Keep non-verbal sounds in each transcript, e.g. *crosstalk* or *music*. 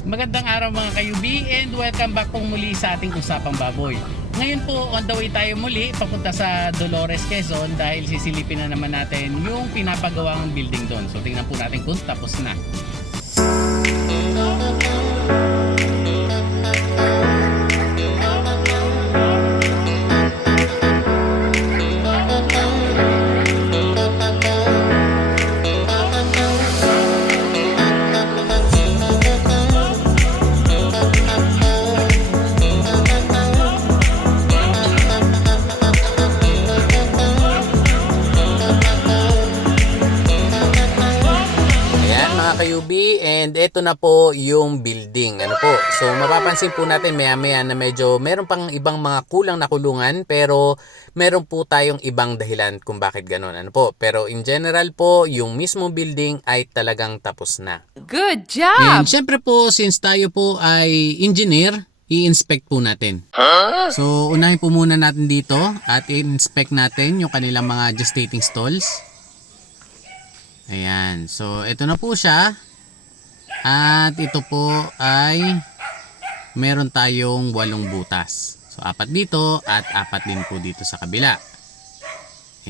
Magandang araw mga kayubi and welcome back pong muli sa ating Usapang Baboy. Ngayon po on the way tayo muli papunta sa Dolores, Quezon dahil sisilipin na naman natin yung pinapagawang building doon. So tingnan po natin kung tapos na. Mga kayubi and ito na po yung building. Ano po? So mapapansin po natin maya maya na medyo meron pang ibang mga kulang na kulungan pero meron po tayong ibang dahilan kung bakit ganun. Ano po? Pero in general po yung mismo building ay talagang tapos na. Good And job! syempre po since tayo po ay engineer, i-inspect po natin. So unahin po muna natin dito at i-inspect natin yung kanilang mga gestating stalls. Ayan. So, ito na po siya. At ito po ay meron tayong walong butas. So, apat dito at apat din po dito sa kabila.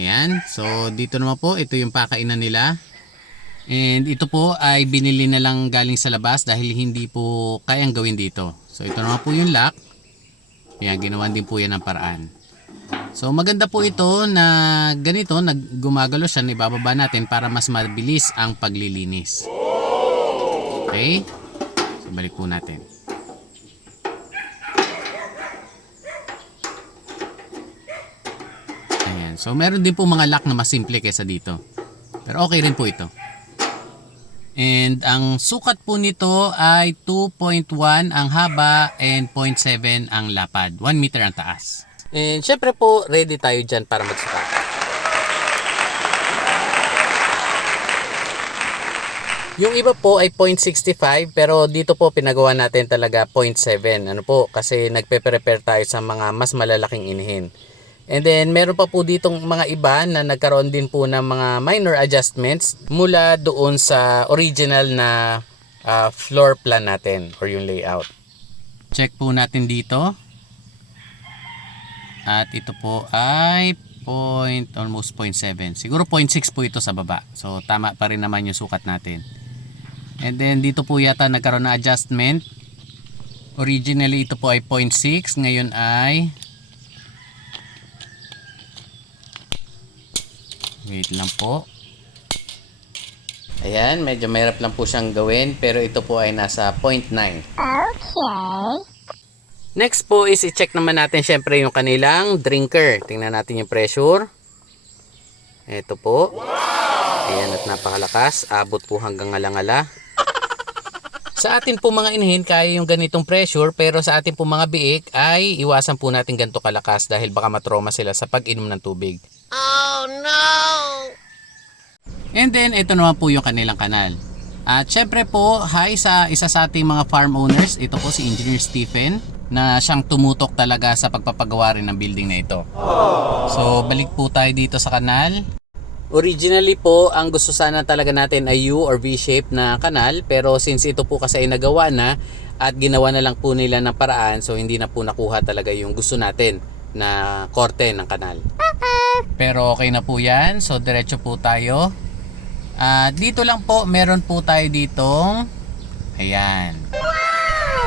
Ayan. So, dito naman po, ito yung pakainan nila. And ito po ay binili na lang galing sa labas dahil hindi po kayang gawin dito. So, ito naman po yung lock. Ayan, ginawan din po yan ng paraan. So maganda po ito na ganito, naggumagalo siya, ibababa natin para mas mabilis ang paglilinis. Okay? So balik po natin. Ayan. So meron din po mga lock na mas simple kaysa dito. Pero okay rin po ito. And ang sukat po nito ay 2.1 ang haba and 0.7 ang lapad. 1 meter ang taas. And syempre po, ready tayo dyan para magsukat. Yung iba po ay 0.65 pero dito po pinagawa natin talaga 0.7. Ano po? Kasi nagpe-prepare tayo sa mga mas malalaking inihin. And then meron pa po ditong mga iba na nagkaroon din po ng mga minor adjustments mula doon sa original na ah, floor plan natin or yung layout. Check po natin dito. At ito po ay point, almost 0.7. Siguro 0.6 po ito sa baba. So tama pa rin naman yung sukat natin. And then dito po yata nagkaroon ng adjustment. Originally ito po ay 0.6. Ngayon ay Wait lang po. Ayan, medyo mahirap lang po siyang gawin pero ito po ay nasa 0.9. Next po is i-check naman natin syempre yung kanilang drinker. Tingnan natin yung pressure. Ito po. Ayan at napakalakas. Abot po hanggang alangala. Sa atin po mga inhin, kaya yung ganitong pressure pero sa atin po mga biik ay iwasan po natin ganito kalakas dahil baka matroma sila sa pag-inom ng tubig. And then, ito naman po yung kanilang kanal. At syempre po, hi sa isa sa ating mga farm owners. Ito po si Engineer Stephen na siyang tumutok talaga sa pagpapagawa rin ng building na ito. So, balik po tayo dito sa kanal. Originally po, ang gusto sana talaga natin ay U or V shape na kanal. Pero since ito po kasi ay nagawa na at ginawa na lang po nila ng paraan, so hindi na po nakuha talaga yung gusto natin na korte ng kanal. Pero okay na po yan. So, diretso po tayo. Ah, dito lang po, meron po tayo ditong ayan.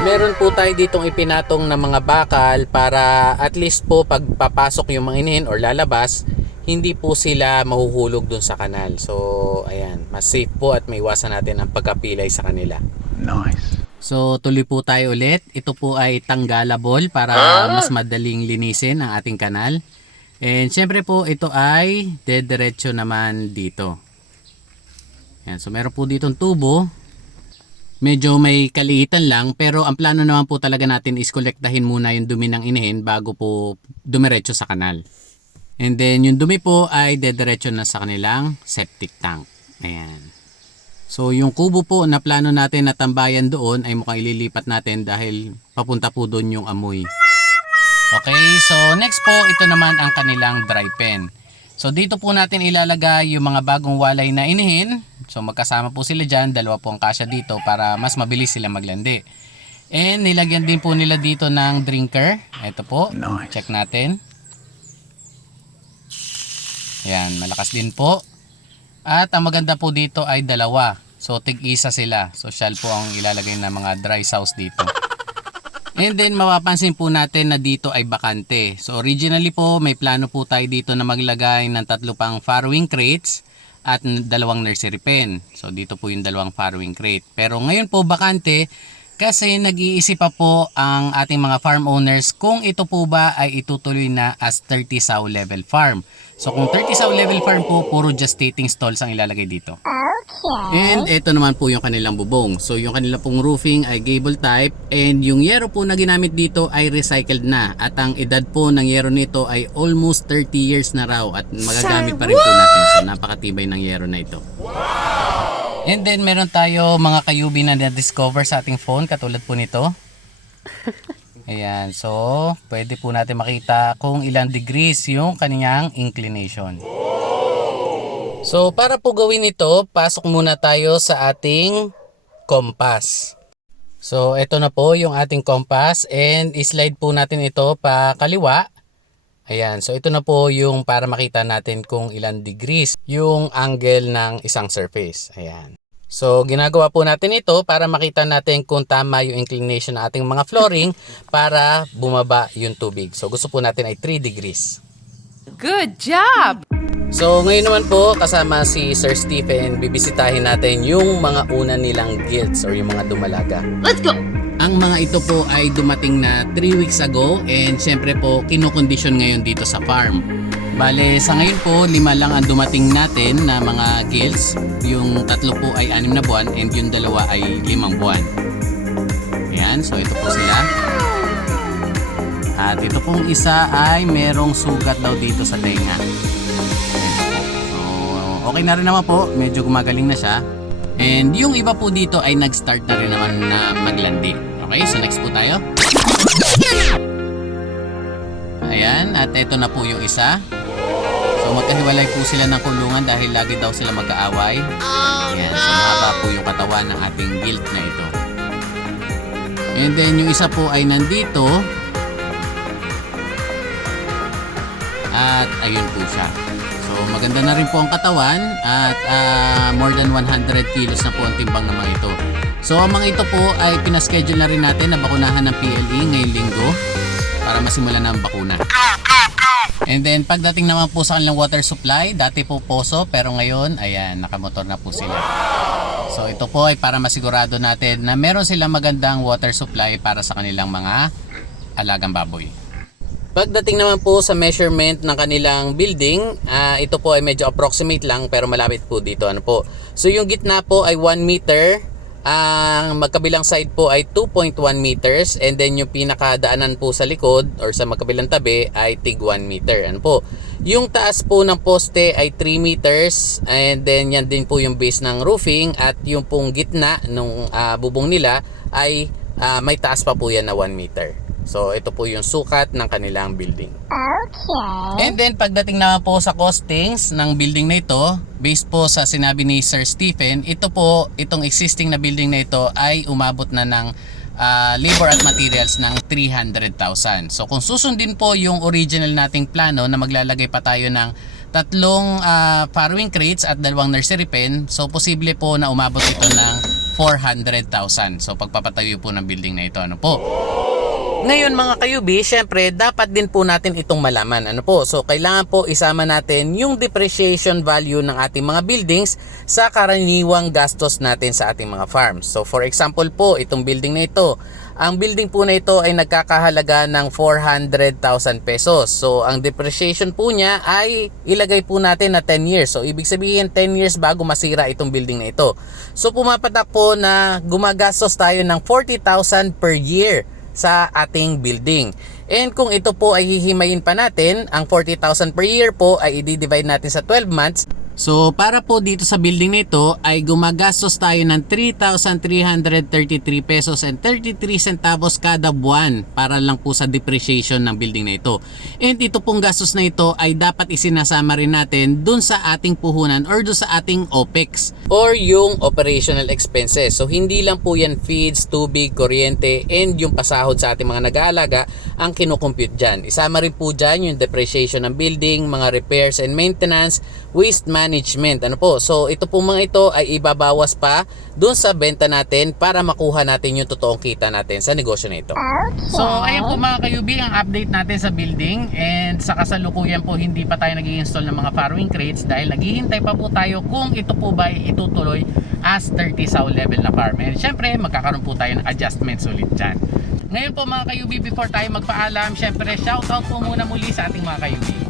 Meron po tayo ditong ipinatong na mga bakal para at least po pagpapasok yung mga inin or lalabas, hindi po sila mahuhulog dun sa kanal. So, ayan, mas safe po at may iwasan natin ang pagkapilay sa kanila. Nice. So tuloy po tayo ulit. Ito po ay tanggalable para mas madaling linisin ang ating kanal. And syempre po ito ay dediretso naman dito. Yan, so meron po ditong tubo. Medyo may kaliitan lang pero ang plano naman po talaga natin is kolektahin muna yung dumi ng inihin bago po dumiretso sa kanal. And then yung dumi po ay dediretso na sa kanilang septic tank. Ayan. So yung kubo po na plano natin na tambayan doon ay mukhang ililipat natin dahil papunta po doon yung amoy. Okay, so next po ito naman ang kanilang dry pen. So dito po natin ilalagay yung mga bagong walay na inihin. So magkasama po sila dyan, dalawa po ang kasya dito para mas mabilis sila maglandi. And nilagyan din po nila dito ng drinker. Ito po, check natin. Yan, malakas din po. At ang maganda po dito ay dalawa. So tig-isa sila. So shell po ang ilalagay na mga dry sauce dito. And then mapapansin po natin na dito ay bakante. So originally po may plano po tayo dito na maglagay ng tatlo pang farrowing crates at dalawang nursery pen. So dito po yung dalawang farrowing crate. Pero ngayon po bakante kasi nag-iisip pa po ang ating mga farm owners kung ito po ba ay itutuloy na as 30 sow level farm. So kung 30 sow level farm po, puro gestating stalls ang ilalagay dito. And ito naman po yung kanilang bubong. So yung kanilang pong roofing ay gable type and yung yero po na ginamit dito ay recycled na. At ang edad po ng yero nito ay almost 30 years na raw at magagamit pa rin po natin. So napakatibay ng yero na ito. And then meron tayo mga kayubi na na-discover sa ating phone katulad po nito. *laughs* Ayan, so pwede po natin makita kung ilang degrees yung kanyang inclination. So para po gawin ito, pasok muna tayo sa ating compass. So ito na po yung ating compass and slide po natin ito pa kaliwa. Ayan, so ito na po yung para makita natin kung ilan degrees yung angle ng isang surface. Ayan. So ginagawa po natin ito para makita natin kung tama yung inclination ng ating mga flooring *laughs* para bumaba yung tubig. So gusto po natin ay 3 degrees. Good job! So ngayon naman po kasama si Sir Stephen bibisitahin natin yung mga una nilang guilds or yung mga dumalaga. Let's go! Ang mga ito po ay dumating na 3 weeks ago and syempre po kinokondisyon ngayon dito sa farm. Bale sa ngayon po lima lang ang dumating natin na mga gills. Yung tatlo po ay anim na buwan and yung dalawa ay limang buwan. Ayan, so ito po sila. At ito pong isa ay merong sugat daw dito sa tenga. So, okay na rin naman po. Medyo gumagaling na siya. And yung iba po dito ay nag-start na rin naman na maglandi. Okay, so next po tayo. Ayan, at ito na po yung isa. So magkahiwalay po sila ng kulungan dahil lagi daw sila magkaaway. Ayan, so mahaba po yung katawan ng ating guild na ito. And then yung isa po ay nandito. At ayun po siya. So maganda na rin po ang katawan at ah, more than 100 kilos na po ang timbang ng mga ito. So ang mga ito po ay pinaschedule na rin natin na bakunahan ng PLE ngayong linggo para masimulan na ang bakuna. And then pagdating naman po sa kanilang water supply, dati po poso pero ngayon ayan nakamotor na po sila. So ito po ay para masigurado natin na meron silang magandang water supply para sa kanilang mga alagang baboy. Pagdating naman po sa measurement ng kanilang building, ah, ito po ay medyo approximate lang pero malapit po dito. Ano po? So yung gitna po ay 1 meter, ang magkabilang side po ay 2.1 meters and then yung pinakadaanan po sa likod or sa magkabilang tabi ay tig 1 meter. Ano po? Yung taas po ng poste ay 3 meters and then yan din po yung base ng roofing at yung pong gitna ng bubong nila ay ah, may taas pa po yan na 1 meter. So ito po yung sukat ng kanilang building. And then pagdating naman po sa costings ng building na ito, based po sa sinabi ni Sir Stephen, ito po, itong existing na building na ito ay umabot na ng ah, labor at materials ng 300,000. So kung susundin po yung original nating plano na maglalagay pa tayo ng tatlong ah, farrowing crates at dalawang nursery pen, so posible po na umabot ito ng 400,000. So pagpapatayo po ng building na ito, ano po? Ngayon mga kayubi, syempre dapat din po natin itong malaman. Ano po? So kailangan po isama natin yung depreciation value ng ating mga buildings sa karaniwang gastos natin sa ating mga farms. So for example po, itong building na ito, ang building po na ito ay nagkakahalaga ng 400,000 pesos. So ang depreciation po niya ay ilagay po natin na 10 years. So ibig sabihin 10 years bago masira itong building na ito. So pumapatak po na gumagastos tayo ng 40,000 per year sa ating building. And kung ito po ay hihimayin pa natin, ang 40,000 per year po ay i-divide natin sa 12 months, So para po dito sa building nito ay gumagastos tayo ng 3,333 pesos and 33 centavos kada buwan para lang po sa depreciation ng building na ito. And ito pong gastos na ito ay dapat isinasama rin natin dun sa ating puhunan or dun sa ating OPEX or yung operational expenses. So hindi lang po yan feeds, tubig, kuryente and yung pasahod sa ating mga nag-aalaga ang kinukompute dyan. Isama rin po dyan yung depreciation ng building, mga repairs and maintenance, waste management. Ano po? So ito po mga ito ay ibabawas pa dun sa benta natin para makuha natin yung totoong kita natin sa negosyo na ito. So ayun po mga kayubi ang update natin sa building and sa kasalukuyan po hindi pa tayo nag install ng mga farrowing crates dahil naghihintay pa po tayo kung ito po ba itutuloy as 30 sow level na farm. And syempre magkakaroon po tayo ng adjustments ulit dyan. Ngayon po mga kayubi before tayo magpaalam, syempre shoutout po muna muli sa ating mga kayubi.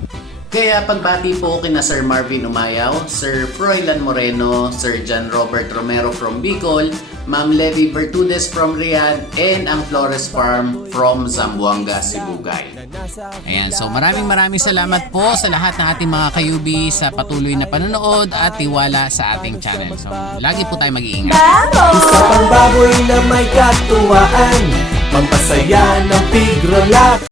Kaya pagbati po kina Sir Marvin Umayaw, Sir Froilan Moreno, Sir John Robert Romero from Bicol, Ma'am Levy Bertudes from Riyadh, and ang Flores Farm from Zamboanga, Sibugay. Ayan, so maraming maraming salamat po sa lahat ng ating mga kayubi sa patuloy na panonood at tiwala sa ating channel. So lagi po tayo mag-iingat. Isa pang baboy na may katuwaan Pampasaya ng pigrolak